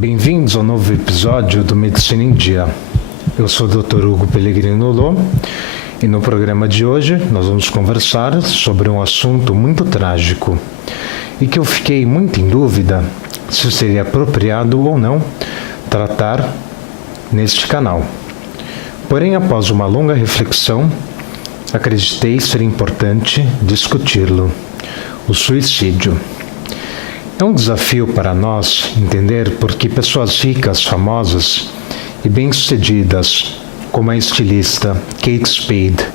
Bem-vindos ao novo episódio do Medicina em Dia. Eu sou o Dr. Hugo Pellegrino Lô e no programa de hoje nós vamos conversar sobre um assunto muito trágico e que eu fiquei muito em dúvida se seria apropriado ou não tratar neste canal. Porém, após uma longa reflexão, acreditei ser importante discuti-lo: o suicídio. É um desafio para nós entender por que pessoas ricas, famosas e bem-sucedidas, como a estilista Kate Spade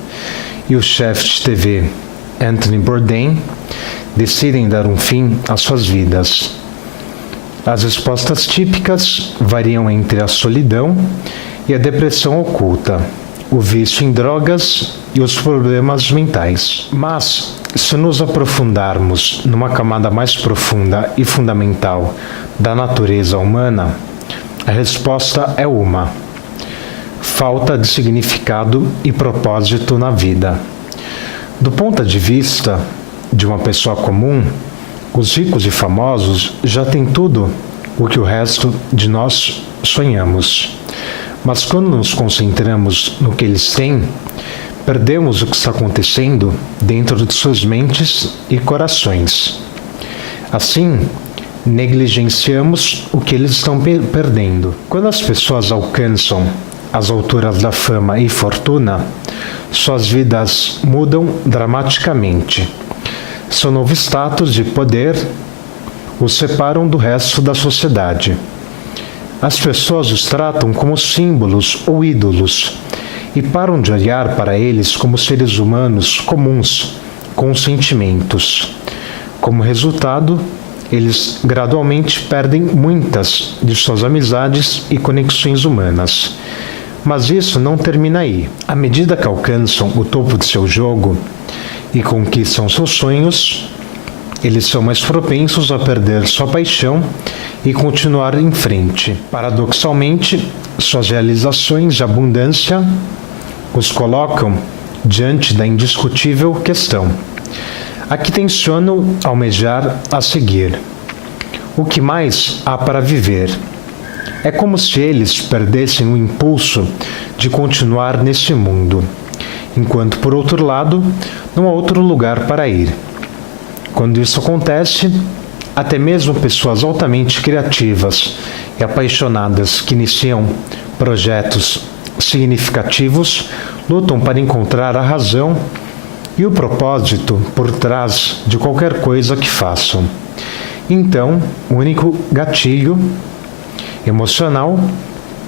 e o chefe de TV Anthony Bourdain, decidem dar um fim às suas vidas. As respostas típicas variam entre a solidão e a depressão oculta, o vício em drogas e os problemas mentais. Mas, se nos aprofundarmos numa camada mais profunda e fundamental da natureza humana, a resposta é uma: falta de significado e propósito na vida. Do ponto de vista de uma pessoa comum, os ricos e famosos já têm tudo o que o resto de nós sonhamos. Mas quando nos concentramos no que eles têm, perdemos o que está acontecendo dentro de suas mentes e corações. Assim, negligenciamos o que eles estão perdendo. Quando as pessoas alcançam as alturas da fama e fortuna, suas vidas mudam dramaticamente. Seu novo status de poder os separam do resto da sociedade. As pessoas os tratam como símbolos ou ídolos e param de olhar para eles como seres humanos comuns, com sentimentos. Como resultado, eles gradualmente perdem muitas de suas amizades e conexões humanas. Mas isso não termina aí. À medida que alcançam o topo de seu jogo e conquistam seus sonhos, eles são mais propensos a perder sua paixão e continuar em frente. Paradoxalmente, suas realizações de abundância os colocam diante da indiscutível questão: a que tenciono almejar a seguir? O que mais há para viver? É como se eles perdessem o impulso de continuar neste mundo, enquanto, por outro lado, não há outro lugar para ir. Quando isso acontece, até mesmo pessoas altamente criativas e apaixonadas que iniciam projetos significativos lutam para encontrar a razão e o propósito por trás de qualquer coisa que façam. Então, o único gatilho emocional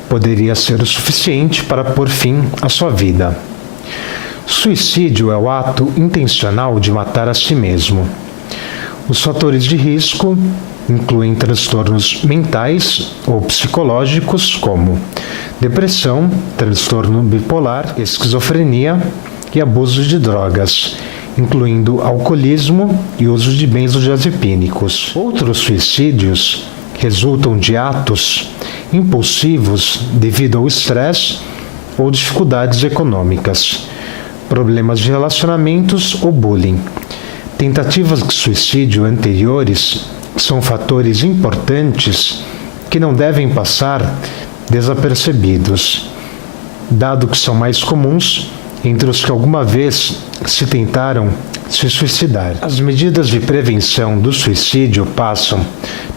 poderia ser o suficiente para pôr fim à sua vida. Suicídio é o ato intencional de matar a si mesmo. Os fatores de risco incluem transtornos mentais ou psicológicos como depressão, transtorno bipolar, esquizofrenia e abuso de drogas, incluindo alcoolismo e uso de benzodiazepínicos. Outros suicídios resultam de atos impulsivos devido ao estresse ou dificuldades econômicas, problemas de relacionamentos ou bullying. Tentativas de suicídio anteriores são fatores importantes que não devem passar desapercebidos, dado que são mais comuns entre os que alguma vez se tentaram se suicidar. As medidas de prevenção do suicídio passam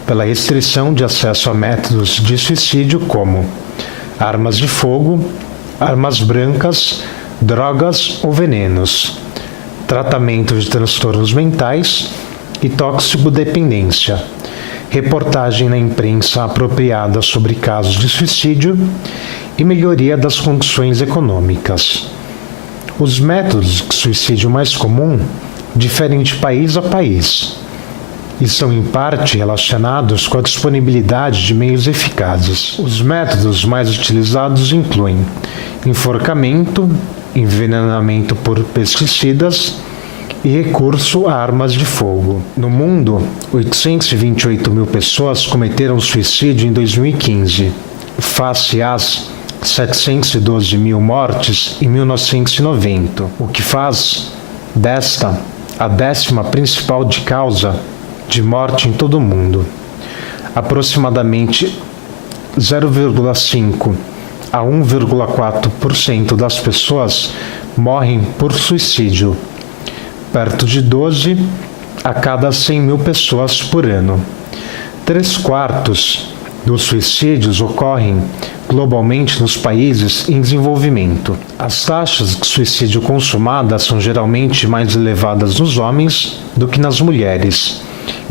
pela restrição de acesso a métodos de suicídio como armas de fogo, armas brancas, drogas ou venenos, tratamento de transtornos mentais e toxicodependência, reportagem na imprensa apropriada sobre casos de suicídio e melhoria das condições econômicas. Os métodos de suicídio mais comum diferem de país a país e são em parte relacionados com a disponibilidade de meios eficazes. Os métodos mais utilizados incluem enforcamento, envenenamento por pesticidas e recurso a armas de fogo. No mundo, 828 mil pessoas cometeram suicídio em 2015, face às 712 mil mortes em 1990, o que faz desta a 10ª principal causa de morte em todo o mundo. Aproximadamente 0,5 a 1,4% das pessoas morrem por suicídio, perto de 12 a cada 100 mil pessoas por ano. 3/4 dos suicídios ocorrem globalmente nos países em desenvolvimento. As taxas de suicídio consumadas são geralmente mais elevadas nos homens do que nas mulheres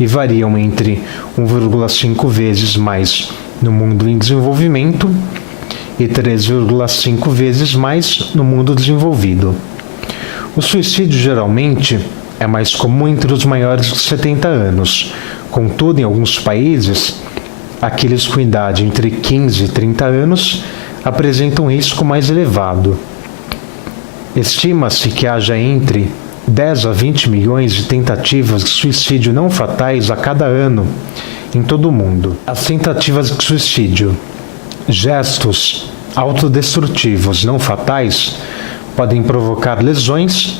e variam entre 1,5 vezes mais no mundo em desenvolvimento e 3,5 vezes mais no mundo desenvolvido. O suicídio geralmente é mais comum entre os maiores de 70 anos. Contudo, em alguns países, aqueles com idade entre 15 e 30 anos apresentam um risco mais elevado. Estima-se que haja entre 10 a 20 milhões de tentativas de suicídio não fatais a cada ano em todo o mundo. As tentativas de suicídio, gestos autodestrutivos não fatais, podem provocar lesões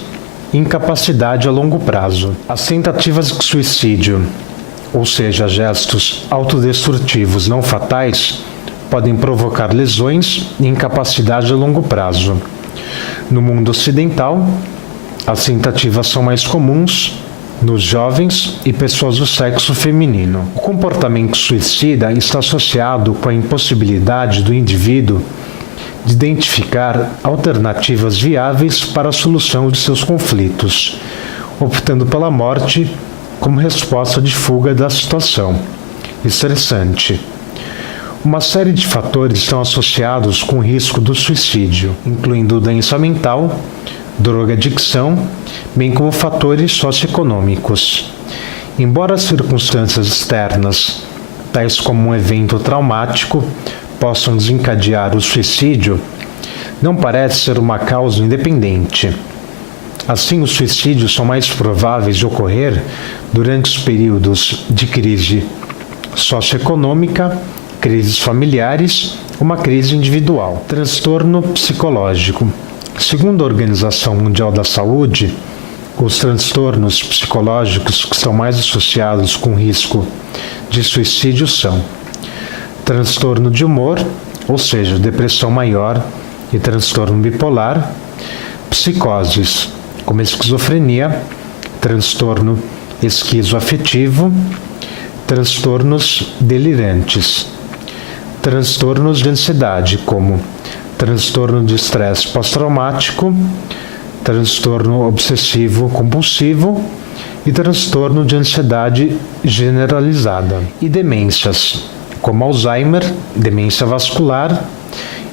e incapacidade a longo prazo. As tentativas de suicídio, ou seja, gestos autodestrutivos não fatais, podem provocar lesões e incapacidade a longo prazo. No mundo ocidental, as tentativas são mais comuns nos jovens e pessoas do sexo feminino. O comportamento suicida está associado com a impossibilidade do indivíduo de identificar alternativas viáveis para a solução de seus conflitos, optando pela morte como resposta de fuga da situação estressante. Uma série de fatores estão associados com o risco do suicídio, incluindo doença mental, drogadicção, bem como fatores socioeconômicos. Embora as circunstâncias externas, tais como um evento traumático, possam desencadear o suicídio, não parece ser uma causa independente. Assim, os suicídios são mais prováveis de ocorrer durante os períodos de crise socioeconômica, crises familiares, uma crise individual. Transtorno psicológico. Segundo a Organização Mundial da Saúde, os transtornos psicológicos que são mais associados com risco de suicídio são transtorno de humor, ou seja, depressão maior e transtorno bipolar, psicoses, como esquizofrenia, transtorno esquizoafetivo, transtornos delirantes, transtornos de ansiedade, como transtorno de estresse pós-traumático, transtorno obsessivo compulsivo e transtorno de ansiedade generalizada, e demências, como Alzheimer, demência vascular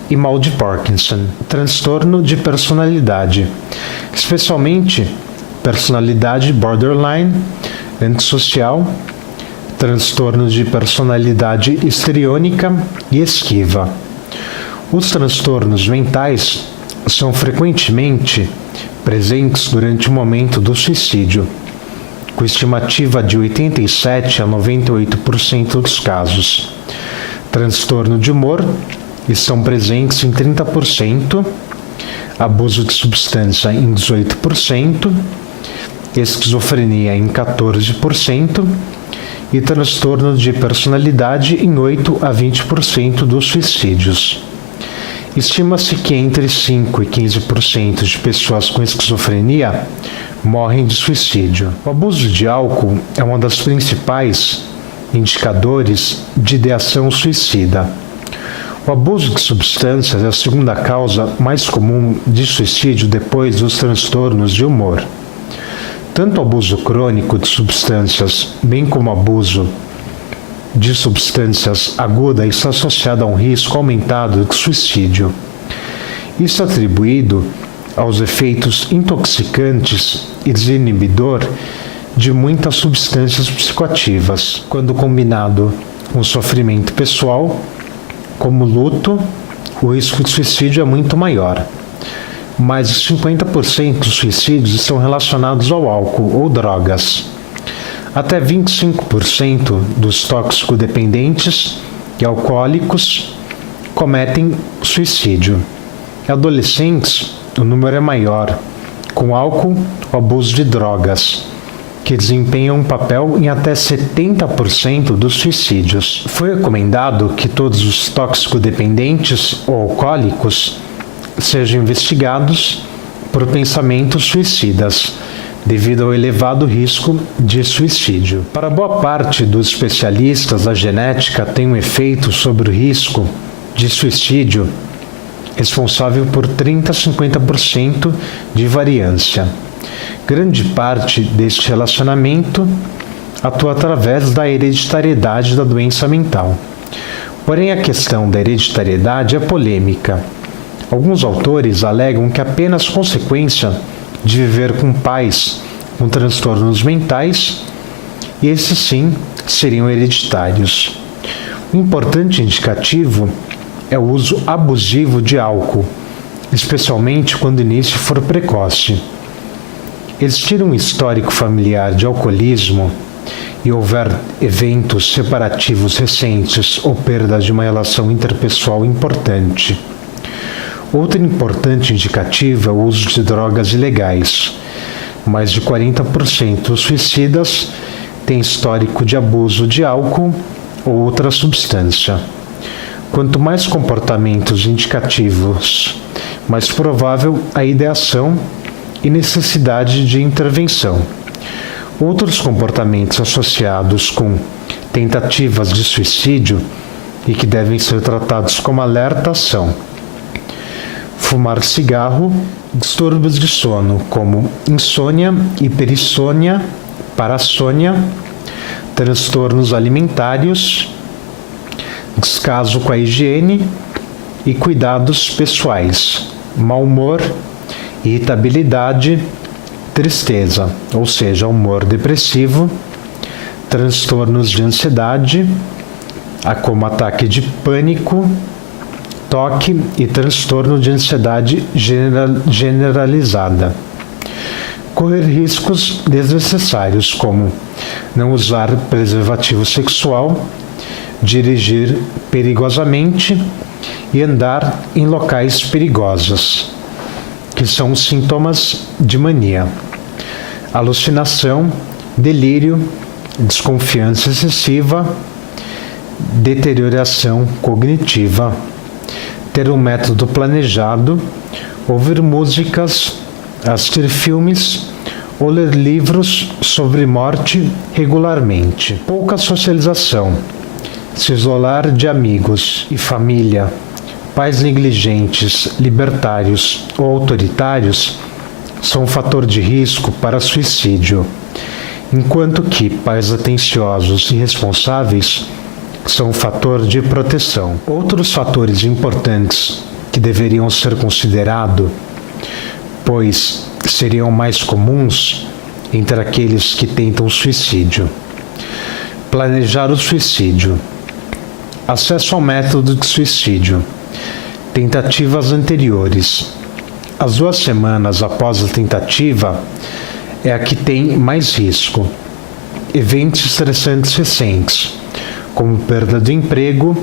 e mal de Parkinson. Transtorno de personalidade, especialmente personalidade borderline, antissocial, transtorno de personalidade histriônica e esquiva. Os transtornos mentais são frequentemente presentes durante o momento do suicídio, com estimativa de 87 a 98% dos casos. Transtorno de humor estão presentes em 30%, abuso de substância em 18%, esquizofrenia em 14% e transtorno de personalidade em 8 a 20% dos suicídios. Estima-se que entre 5 e 15% de pessoas com esquizofrenia morrem de suicídio. O abuso de álcool é um dos principais indicadores de ideação suicida. O abuso de substâncias é a segunda causa mais comum de suicídio depois dos transtornos de humor. Tanto o abuso crônico de substâncias, bem como o abuso de substâncias aguda, está associado a um risco aumentado de suicídio. Isso é atribuído aos efeitos intoxicantes e desinibidor de muitas substâncias psicoativas. Quando combinado com sofrimento pessoal, como luto, o risco de suicídio é muito maior. Mais de 50% dos suicídios estão relacionados ao álcool ou drogas. Até 25% dos toxicodependentes e alcoólicos cometem suicídio. Em adolescentes, o número é maior, com álcool ou abuso de drogas. que desempenham um papel em até 70% dos suicídios. Foi recomendado que todos os toxicodependentes ou alcoólicos sejam investigados por pensamentos suicidas, devido ao elevado risco de suicídio. Para boa parte dos especialistas, a genética tem um efeito sobre o risco de suicídio responsável por 30 a 50% de variância. Grande parte deste relacionamento atua através da hereditariedade da doença mental. Porém, a questão da hereditariedade é polêmica. Alguns autores alegam que apenas consequência de viver com pais com transtornos mentais, e esses sim seriam hereditários. Um importante indicativo é o uso abusivo de álcool, especialmente quando o início for precoce. Existir um histórico familiar de alcoolismo e houver eventos separativos recentes ou perda de uma relação interpessoal importante. Outro importante indicativo é o uso de drogas ilegais. Mais de 40% dos suicidas têm histórico de abuso de álcool ou outra substância. Quanto mais comportamentos indicativos, mais provável a ideação e necessidade de intervenção. Outros comportamentos associados com tentativas de suicídio e que devem ser tratados como alerta são fumar cigarro, distúrbios de sono como insônia, hiperissônia, parassônia, transtornos alimentares, descaso com a higiene e cuidados pessoais, mau humor, irritabilidade, tristeza, ou seja, humor depressivo, transtornos de ansiedade, como ataque de pânico, toque e transtorno de ansiedade generalizada. Correr riscos desnecessários, como não usar preservativo sexual, dirigir perigosamente e andar em locais perigosos, que são os sintomas de mania. Alucinação, delírio, desconfiança excessiva, deterioração cognitiva. Ter um método planejado, ouvir músicas, assistir filmes ou ler livros sobre morte regularmente. Pouca socialização, se isolar de amigos e família. Pais negligentes, libertários ou autoritários são um fator de risco para suicídio, enquanto que pais atenciosos e responsáveis são um fator de proteção. Outros fatores importantes que deveriam ser considerados, pois seriam mais comuns entre aqueles que tentam suicídio. Planejar o suicídio. Acesso ao método de suicídio. Tentativas anteriores. As 2 semanas após a tentativa é a que tem mais risco. Eventos estressantes recentes, como perda do emprego,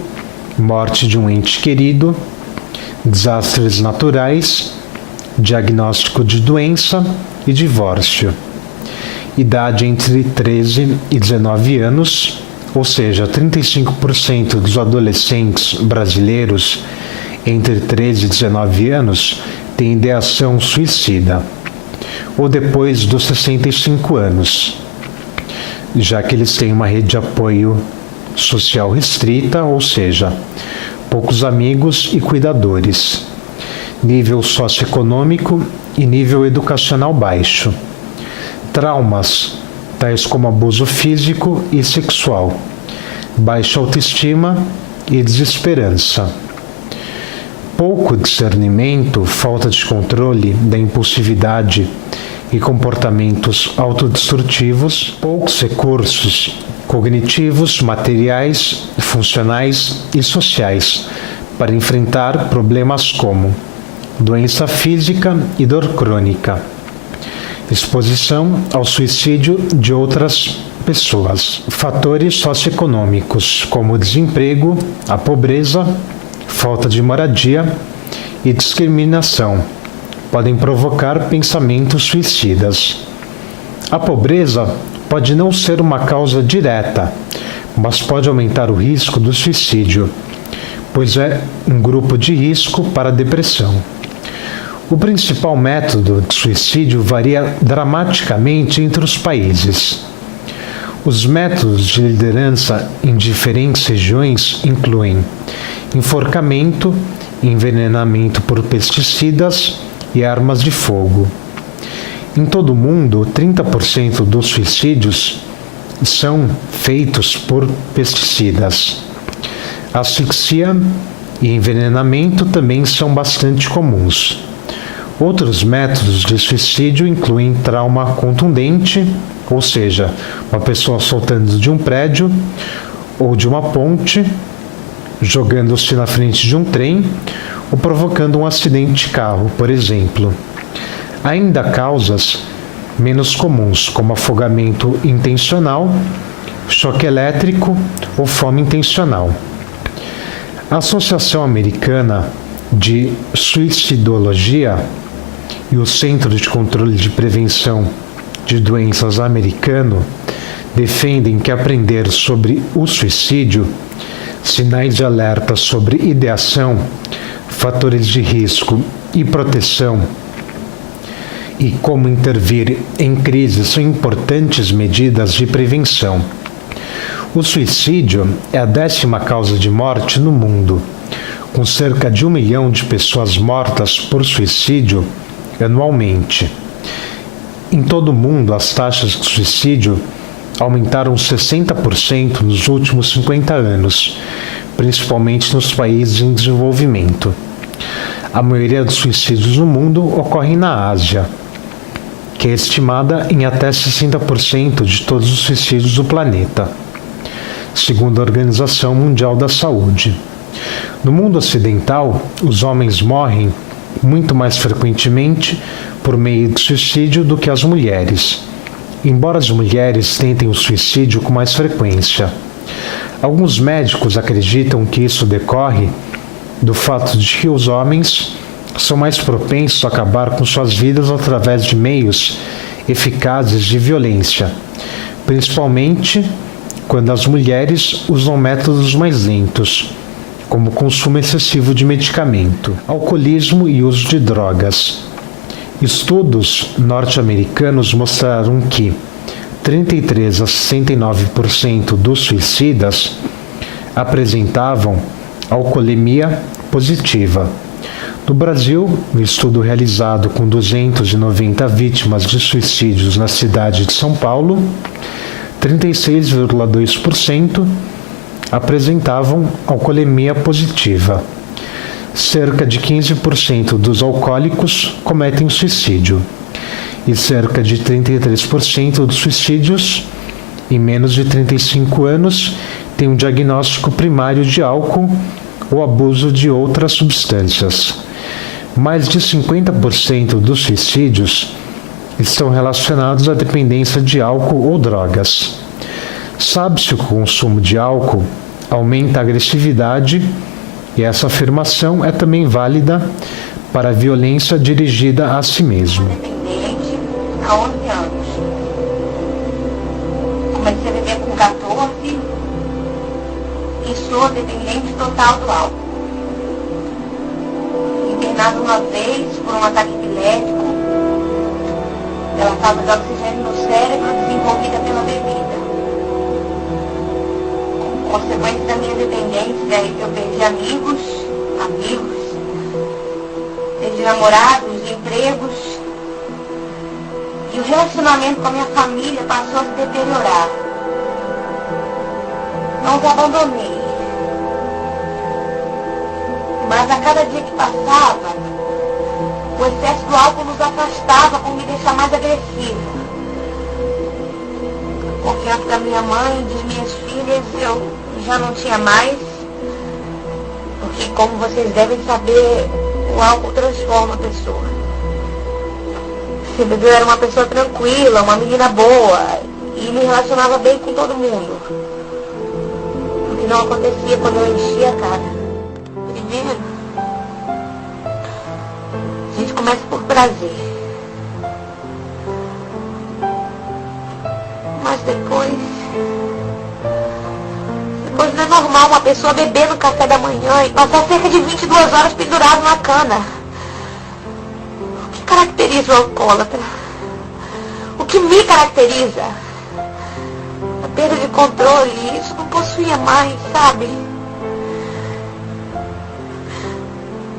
morte de um ente querido, desastres naturais, diagnóstico de doença e divórcio. Idade entre 13 e 19 anos, ou seja, 35% dos adolescentes brasileiros entre 13 e 19 anos têm ideação suicida, ou depois dos 65 anos, já que eles têm uma rede de apoio social restrita, ou seja, poucos amigos e cuidadores, nível socioeconômico e nível educacional baixo, traumas, tais como abuso físico e sexual, baixa autoestima e desesperança, pouco discernimento, falta de controle da impulsividade e comportamentos autodestrutivos, poucos recursos cognitivos, materiais, funcionais e sociais para enfrentar problemas como doença física e dor crônica, exposição ao suicídio de outras pessoas, fatores socioeconômicos como desemprego, a pobreza, falta de moradia e discriminação podem provocar pensamentos suicidas. A pobreza pode não ser uma causa direta, mas pode aumentar o risco do suicídio, pois é um grupo de risco para a depressão. O principal método de suicídio varia dramaticamente entre os países. Os métodos de liderança em diferentes regiões incluem enforcamento, envenenamento por pesticidas e armas de fogo. Em todo o mundo, 30% dos suicídios são feitos por pesticidas. Asfixia e envenenamento também são bastante comuns. Outros métodos de suicídio incluem trauma contundente, ou seja, uma pessoa saltando de um prédio ou de uma ponte, jogando-se na frente de um trem ou provocando um acidente de carro, por exemplo. Ainda há causas menos comuns, como afogamento intencional, choque elétrico ou fome intencional. A Associação Americana de Suicidologia e o Centro de Controle de Prevenção de Doenças americano defendem que aprender sobre o suicídio, sinais de alerta sobre ideação, fatores de risco e proteção e como intervir em crises são importantes medidas de prevenção. O suicídio é a 10ª causa de morte no mundo, com cerca de 1 milhão de pessoas mortas por suicídio anualmente. Em todo o mundo, as taxas de suicídio aumentaram 60% nos últimos 50 anos, principalmente nos países em desenvolvimento. A maioria dos suicídios no mundo ocorre na Ásia, que é estimada em até 60% de todos os suicídios do planeta, segundo a Organização Mundial da Saúde. No mundo ocidental, os homens morrem muito mais frequentemente por meio de suicídio do que as mulheres, embora as mulheres tentem o suicídio com mais frequência. Alguns médicos acreditam que isso decorre do fato de que os homens são mais propensos a acabar com suas vidas através de meios eficazes de violência, principalmente quando as mulheres usam métodos mais lentos, como o consumo excessivo de medicamento, alcoolismo e uso de drogas. Estudos norte-americanos mostraram que 33 a 69% dos suicidas apresentavam alcoolemia positiva. No Brasil, um estudo realizado com 290 vítimas de suicídios na cidade de São Paulo, 36,2% apresentavam alcoolemia positiva. Cerca de 15% dos alcoólicos cometem suicídio e cerca de 33% dos suicídios em menos de 35 anos têm um diagnóstico primário de álcool ou abuso de outras substâncias. Mais de 50% dos suicídios estão relacionados à dependência de álcool ou drogas. Sabe-se que o consumo de álcool aumenta a agressividade e essa afirmação é também válida para a violência dirigida a si mesmo. Dependente há 11 anos. Comecei a beber com 14 e sou dependente total do álcool. Internado uma vez por um ataque epilético pela falta de oxigênio no cérebro desenvolvida pela bebida. Como consequência da minha dependência, eu perdi amigos, perdi namorados, empregos, e o relacionamento com a minha família passou a se deteriorar. Não os abandonei, mas a cada dia que passava, o excesso do álcool nos afastava por me deixar mais agressiva. A confiança da minha mãe e de minhas filhas eu já não tinha mais, porque, como vocês devem saber, o álcool transforma a pessoa. Eu era uma pessoa tranquila, uma menina boa, e me relacionava bem com todo mundo. O que não acontecia quando eu enchia a cara. Primeiro, a gente começa por prazer. Mas depois não é normal uma pessoa beber no café da manhã e passar cerca de 22 horas pendurado na cana. O que caracteriza o alcoólatra? O que me caracteriza? A perda de controle, isso não possuía mais, sabe?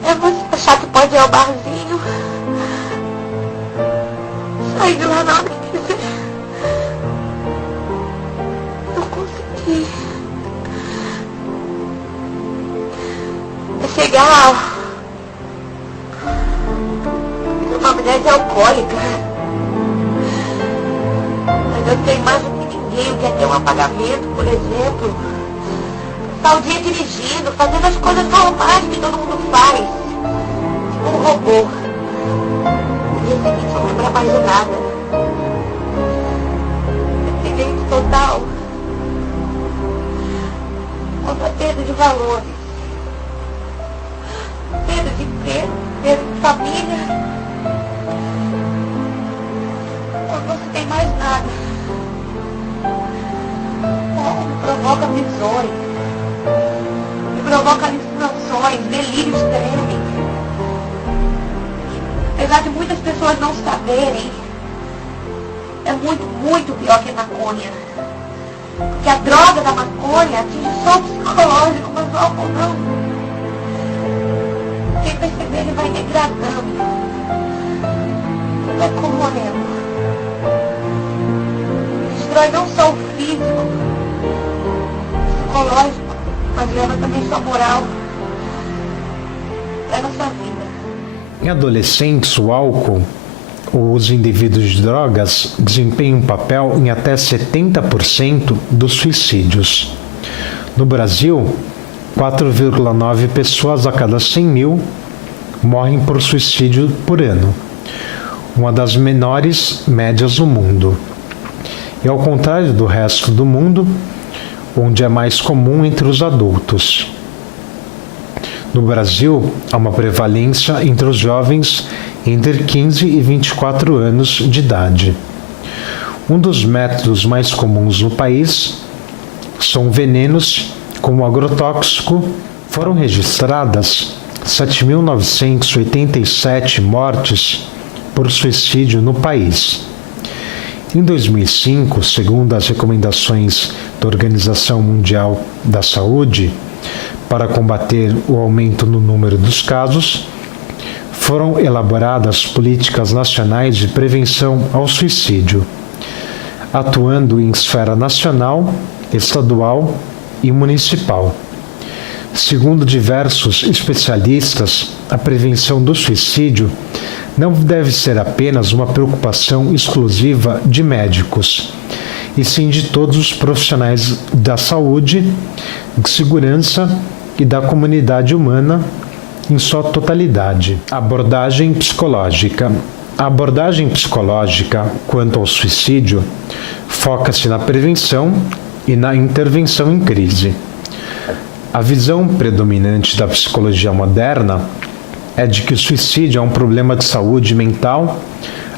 É você achar que pode ir ao barzinho, sair de lá na hora que quiser. Não consegui. É chegar uma mulher alcoólica. Mas eu sei mais do que ninguém o que é ter um apagamento, por exemplo. Passar o dia dirigindo, fazendo as coisas normais que todo mundo faz. Tipo um robô. No dia seguinte não lembra mais de nada. Dependente total. Outra perda de valores. Perda de emprego, perda de família. Quando você tem mais nada. Me provoca visões. Me provoca alucinações, delírios tremem. Apesar de muitas pessoas não saberem, é muito, muito pior que a maconha. Porque a droga da maconha atinge só o psicológico, mas o álcool não. Sem perceber, ele vai degradando. Vai corroendo. Destrói não só o físico, o psicológico, mas leva também sua moral. Leva sua vida. Em adolescentes, o álcool ou os indivíduos de drogas desempenham um papel em até 70% dos suicídios. No Brasil, 4,9 pessoas a cada 100 mil morrem por suicídio por ano, uma das menores médias do mundo. E ao contrário do resto do mundo, onde é mais comum entre os adultos. No Brasil, há uma prevalência entre os jovens entre 15 e 24 anos de idade. Um dos métodos mais comuns no país são venenos como agrotóxico. Foram registradas 7.987 mortes por suicídio no país. Em 2005, segundo as recomendações da Organização Mundial da Saúde, para combater o aumento no número dos casos, foram elaboradas políticas nacionais de prevenção ao suicídio, atuando em esfera nacional, estadual e municipal. Segundo diversos especialistas, a prevenção do suicídio não deve ser apenas uma preocupação exclusiva de médicos, e sim de todos os profissionais da saúde, de segurança e da comunidade humana em sua totalidade. Abordagem psicológica. A abordagem psicológica quanto ao suicídio foca-se na prevenção e na intervenção em crise. A visão predominante da psicologia moderna é de que o suicídio é um problema de saúde mental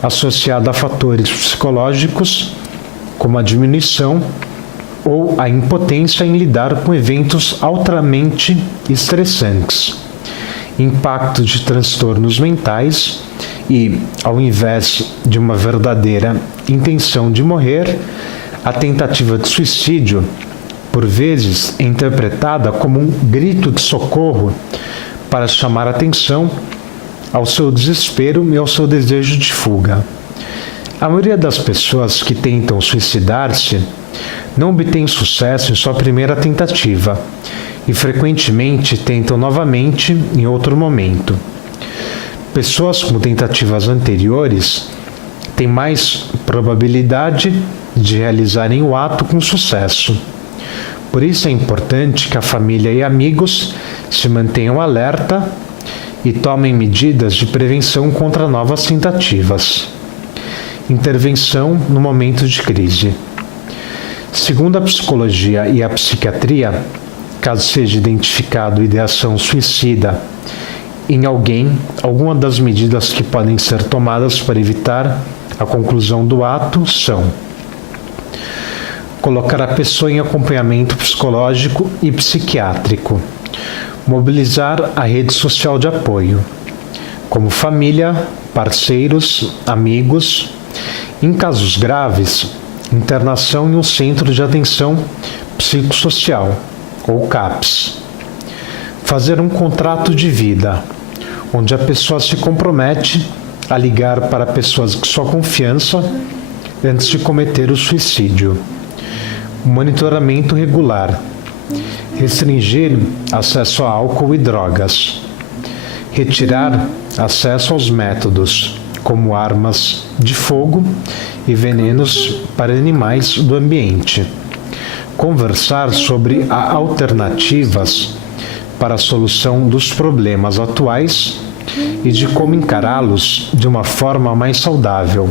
associado a fatores psicológicos, como a diminuição ou a impotência em lidar com eventos altamente estressantes, impacto de transtornos mentais e, ao invés de uma verdadeira intenção de morrer, a tentativa de suicídio, por vezes, é interpretada como um grito de socorro para chamar atenção ao seu desespero e ao seu desejo de fuga. A maioria das pessoas que tentam suicidar-se não obtém sucesso em sua primeira tentativa e frequentemente tentam novamente em outro momento. Pessoas com tentativas anteriores têm mais probabilidade de realizarem o ato com sucesso. Por isso é importante que a família e amigos se mantenham alerta e tomem medidas de prevenção contra novas tentativas. Intervenção no momento de crise. Segundo a psicologia e a psiquiatria, caso seja identificado ideação suicida em alguém, alguma das medidas que podem ser tomadas para evitar a conclusão do ato são colocar a pessoa em acompanhamento psicológico e psiquiátrico, mobilizar a rede social de apoio, como família, parceiros, amigos, em casos graves, internação em um centro de atenção psicossocial, ou CAPS. Fazer um contrato de vida, onde a pessoa se compromete a ligar para pessoas de sua confiança antes de cometer o suicídio. Monitoramento regular. Restringir acesso a álcool e drogas. Retirar acesso aos métodos, como armas de fogo e venenos para animais do ambiente. Conversar sobre alternativas para a solução dos problemas atuais e de como encará-los de uma forma mais saudável.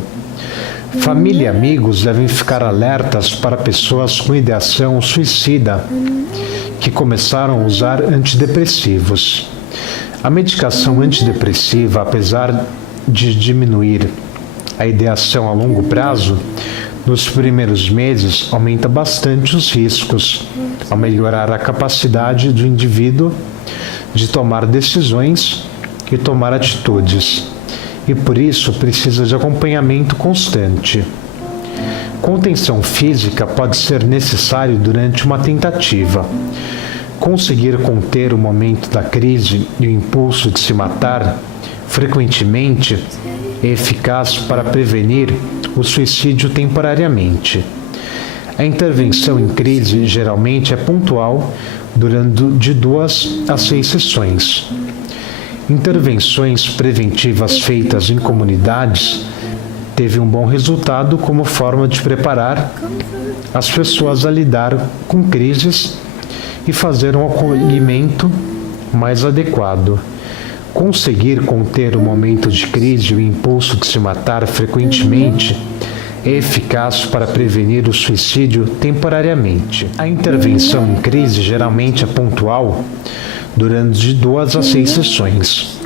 Família e amigos devem ficar alertas para pessoas com ideação suicida que começaram a usar antidepressivos. A medicação antidepressiva, apesar de diminuir a ideação a longo prazo, nos primeiros meses aumenta bastante os riscos, ao melhorar a capacidade do indivíduo de tomar decisões e tomar atitudes, e por isso precisa de acompanhamento constante. Contenção física pode ser necessário durante uma tentativa. Conseguir conter o momento da crise e o impulso de se matar, frequentemente, é eficaz para prevenir o suicídio temporariamente. A intervenção em crise geralmente é pontual, durando de 2 a 6 sessões. Intervenções preventivas feitas em comunidades teve um bom resultado como forma de preparar as pessoas a lidar com crises e fazer um acolhimento mais adequado. Conseguir conter o momento de crise e o impulso de se matar frequentemente é eficaz para prevenir o suicídio temporariamente. A intervenção em crise geralmente é pontual, durante de 2 a 6 sessões.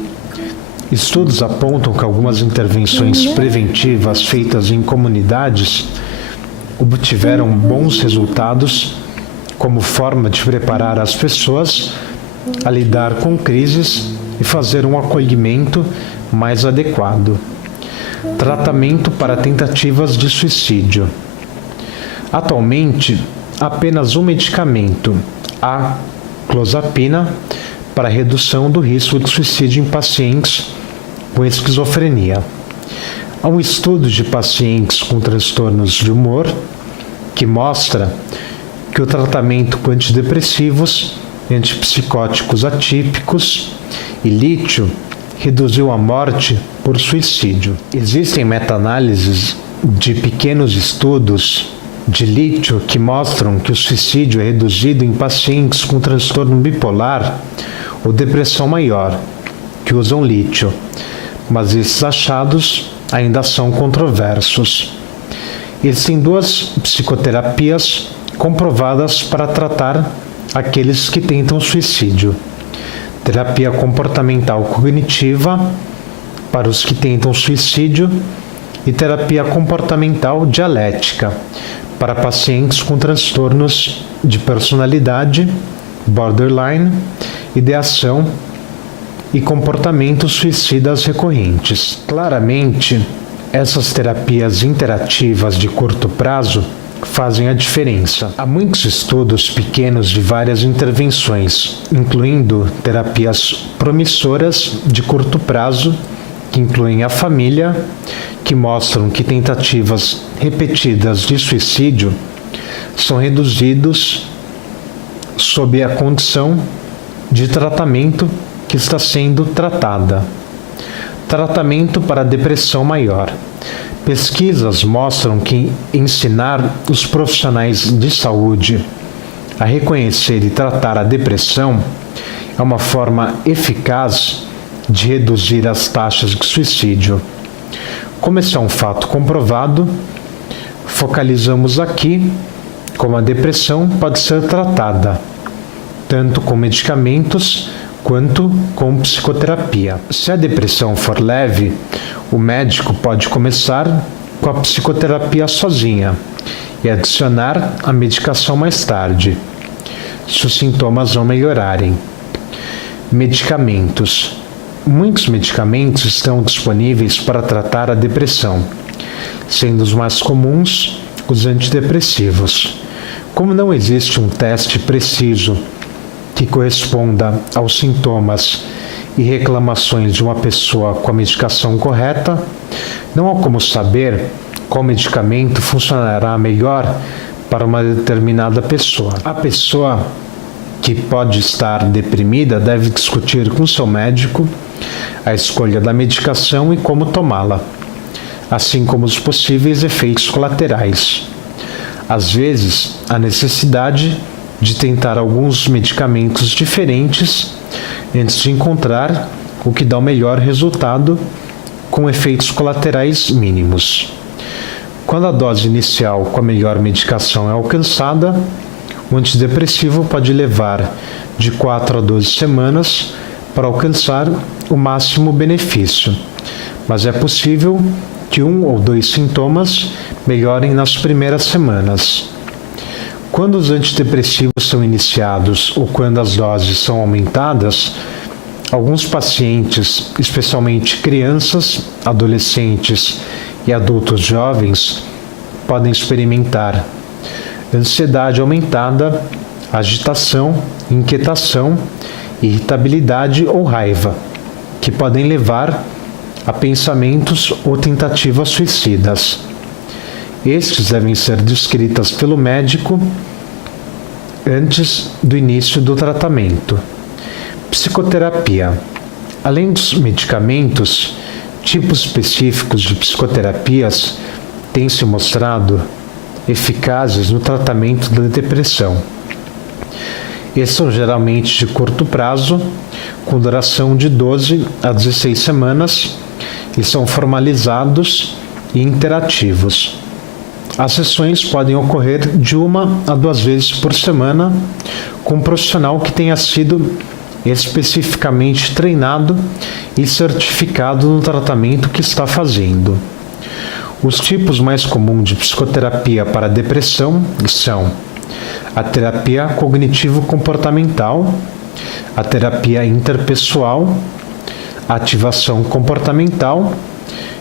Estudos apontam que algumas intervenções preventivas feitas em comunidades obtiveram bons resultados como forma de preparar as pessoas a lidar com crises e fazer um acolhimento mais adequado. Tratamento para tentativas de suicídio. Atualmente, apenas um medicamento, a clozapina, para redução do risco de suicídio em pacientes com esquizofrenia. Há um estudo de pacientes com transtornos de humor que mostra que o tratamento com antidepressivos, antipsicóticos atípicos e lítio reduziu a morte por suicídio. Existem meta-análises de pequenos estudos de lítio que mostram que o suicídio é reduzido em pacientes com transtorno bipolar ou depressão maior, que usam lítio, mas esses achados ainda são controversos. Existem 2 psicoterapias comprovadas para tratar aqueles que tentam suicídio: terapia comportamental cognitiva para os que tentam suicídio e terapia comportamental dialética para pacientes com transtornos de personalidade, borderline, ideação e comportamentos suicidas recorrentes. Claramente, essas terapias interativas de curto prazo fazem a diferença. Há muitos estudos pequenos de várias intervenções, incluindo terapias promissoras de curto prazo, que incluem a família, que mostram que tentativas repetidas de suicídio são reduzidos sob a condição de tratamento que está sendo tratada. Tratamento para depressão maior. Pesquisas mostram que ensinar os profissionais de saúde a reconhecer e tratar a depressão é uma forma eficaz de reduzir as taxas de suicídio. Como esse é um fato comprovado, focalizamos aqui como a depressão pode ser tratada, tanto com medicamentos quanto com psicoterapia. Se a depressão for leve, o médico pode começar com a psicoterapia sozinha e adicionar a medicação mais tarde, se os sintomas não melhorarem. Medicamentos. Muitos medicamentos estão disponíveis para tratar a depressão, sendo os mais comuns os antidepressivos. Como não existe um teste preciso que corresponda aos sintomas e reclamações de uma pessoa com a medicação correta, não há como saber qual medicamento funcionará melhor para uma determinada pessoa. A pessoa que pode estar deprimida deve discutir com seu médico a escolha da medicação e como tomá-la, assim como os possíveis efeitos colaterais. Às vezes, há necessidade de tentar alguns medicamentos diferentes antes de encontrar o que dá o melhor resultado com efeitos colaterais mínimos. Quando a dose inicial com a melhor medicação é alcançada, o antidepressivo pode levar de 4 a 12 semanas para alcançar o máximo benefício, mas é possível que 1 ou 2 sintomas melhorem nas primeiras semanas. Quando os antidepressivos são iniciados ou quando as doses são aumentadas, alguns pacientes, especialmente crianças, adolescentes e adultos jovens, podem experimentar ansiedade aumentada, agitação, inquietação, irritabilidade ou raiva, que podem levar a pensamentos ou tentativas suicidas. Estes devem ser descritas pelo médico antes do início do tratamento. Psicoterapia. Além dos medicamentos, tipos específicos de psicoterapias têm se mostrado eficazes no tratamento da depressão. Estes são geralmente de curto prazo, com duração de 12 a 16 semanas e são formalizados e interativos. As sessões podem ocorrer de 1 a 2 vezes por semana com um profissional que tenha sido especificamente treinado e certificado no tratamento que está fazendo. Os tipos mais comuns de psicoterapia para depressão são a terapia cognitivo-comportamental, a terapia interpessoal, a ativação comportamental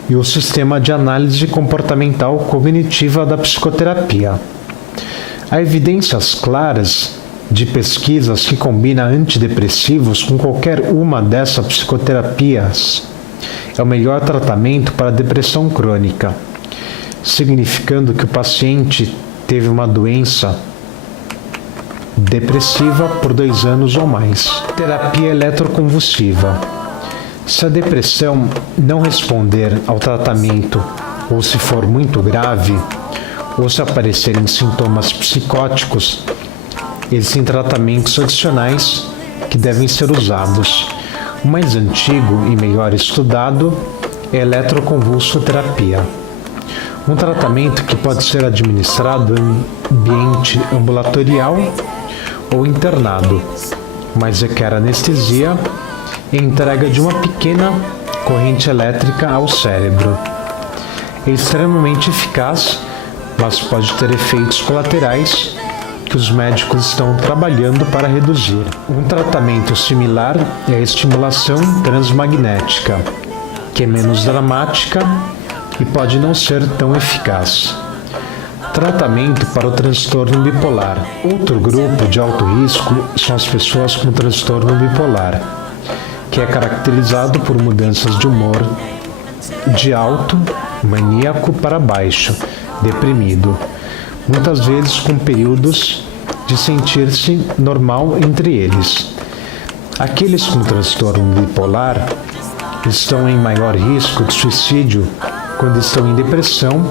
e o sistema de análise comportamental cognitiva da psicoterapia. Há evidências claras de pesquisas que combinam antidepressivos com qualquer uma dessas psicoterapias. É o melhor tratamento para a depressão crônica, significando que o paciente teve uma doença depressiva por 2 anos ou mais. Terapia eletroconvulsiva. Se a depressão não responder ao tratamento ou se for muito grave, ou se aparecerem sintomas psicóticos, existem tratamentos adicionais que devem ser usados. O mais antigo e melhor estudado é a eletroconvulsoterapia. Um tratamento que pode ser administrado em ambiente ambulatorial ou internado, mas requer anestesia e entrega de uma pequena corrente elétrica ao cérebro. É extremamente eficaz, mas pode ter efeitos colaterais que os médicos estão trabalhando para reduzir. Um tratamento similar é a estimulação transmagnética, que é menos dramática e pode não ser tão eficaz. Tratamento para o transtorno bipolar. Outro grupo de alto risco são as pessoas com transtorno bipolar, que é caracterizado por mudanças de humor de alto, maníaco para baixo, deprimido, muitas vezes com períodos de sentir-se normal entre eles. Aqueles com transtorno bipolar estão em maior risco de suicídio quando estão em depressão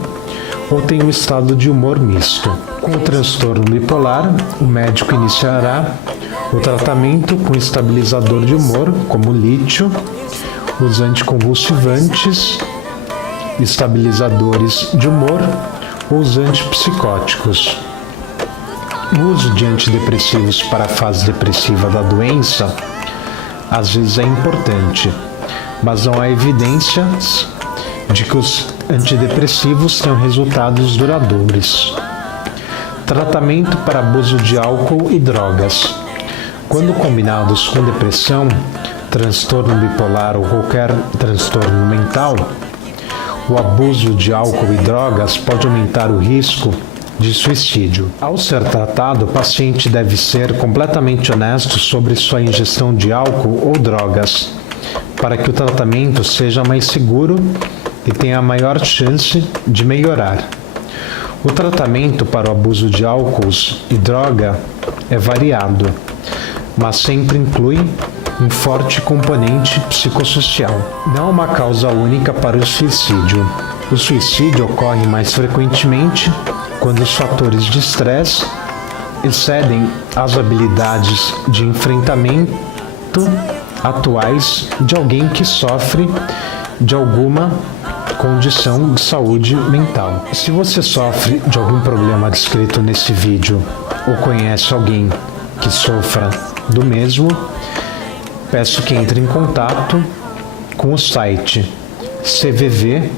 ou têm um estado de humor misto. Com o transtorno bipolar, o médico iniciará o tratamento com estabilizador de humor, como lítio, os anticonvulsivantes, estabilizadores de humor ou os antipsicóticos. O uso de antidepressivos para a fase depressiva da doença às vezes é importante, mas não há evidências de que os antidepressivos tenham resultados duradouros. Tratamento para abuso de álcool e drogas. Quando combinados com depressão, transtorno bipolar ou qualquer transtorno mental, o abuso de álcool e drogas pode aumentar o risco de suicídio. Ao ser tratado, o paciente deve ser completamente honesto sobre sua ingestão de álcool ou drogas, para que o tratamento seja mais seguro e tenha a maior chance de melhorar. O tratamento para o abuso de álcool e droga é variado, mas sempre inclui um forte componente psicossocial. Não há uma causa única para o suicídio. O suicídio ocorre mais frequentemente quando os fatores de estresse excedem as habilidades de enfrentamento atuais de alguém que sofre de alguma condição de saúde mental. Se você sofre de algum problema descrito nesse vídeo ou conhece alguém que sofra do mesmo, peço que entre em contato com o site cvv.org.br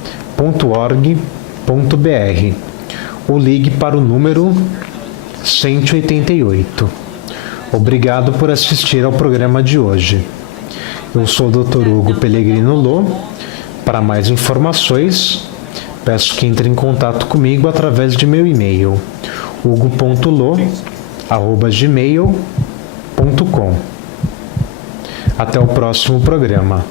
ou ligue para o número 188. Obrigado por assistir ao programa de hoje. Eu sou o Dr. Hugo Pellegrino Lô. Para mais informações, peço que entre em contato comigo através de meu e-mail hugo.lo@gmail.com. Até o próximo programa.